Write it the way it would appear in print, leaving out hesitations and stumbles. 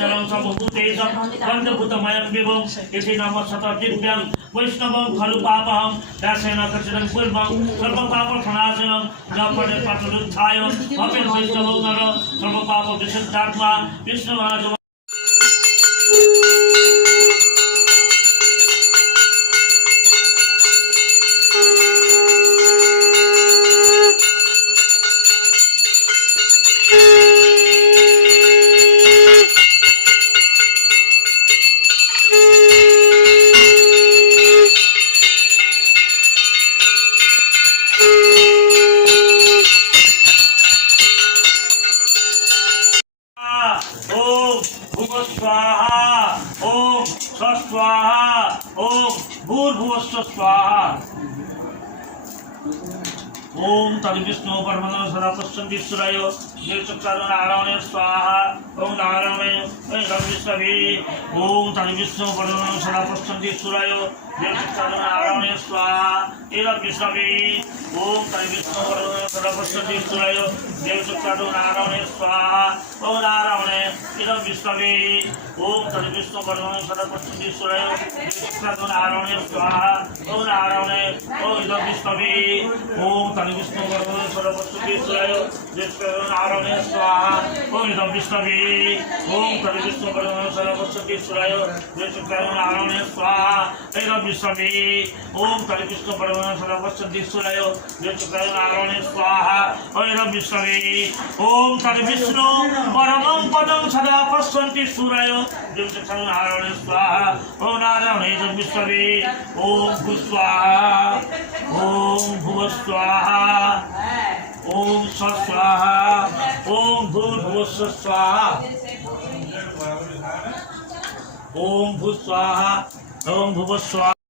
सर्वं सर्वभूतेषं पञ्चभूतमयं विभुं इति नमः शतदिव्यं वैष्णवं खलु पापहं दासेन कर्षणं पूर्वं सर्वपापप्रणाशनं जपने पापरुद्धाय भवेन् वैष्णवो नर सर्वपापविशुद्धात्मा विष्णुराज स्वाहा ओम स्वाहा ओम भूर्भुवस्व स्वाहा ओम तद विष्णु परमानंद सदा पश्यन्ति ईश्वराय देवचक्राय नारायण स्वाहा ओम नारायण ओम विष्णवे ओम तद विष्णु परमानंद सदा पश्यन्ति ईश्वराय देवचक्राय नारायण स्वाहा एवं विष्णवे ओम तद विष्णु परमानंद सदा पश्यन्ति ईश्वराय देवचक्राय नारायण स्वाहा ओम नारायण एवं विष्णवे ओम तद विष्णु परमानंद सदा पश्यन्ति ईश्वराय देवचक्राय नारायण स्वाहा ओम नारायण ओम एवं विष्णवे ओम तद विष्णु परमानंद सदा पश्यन्ति ईश्वराय देवचक्राय नारायण स्वाहा ओम एवं विष्णवे ओम तद विष्णु परमानंद सदा पश्यन्ति ईश्वराय देवचक्राय नारायण स्वाहा एवं विष्णवे ओम तद विष्णु परमानंद सदा पश्यन्ति ईश्वराय देवचक्राय नारायण स्वाहा एवं विष्णवे ओम तद विष्णु परमं पदं सदा पश्यन्ति ईश्वराय देवचक्राय नारायण स्वाहा ओम नारायण एवं विष्णवे ओम भू स्वाहा ओम भुव स्वाहा ओम स्वाहा ओम भूर्भुवस्व स्वाहा ओम भू स्वाहा ओम भुव स्वाहा।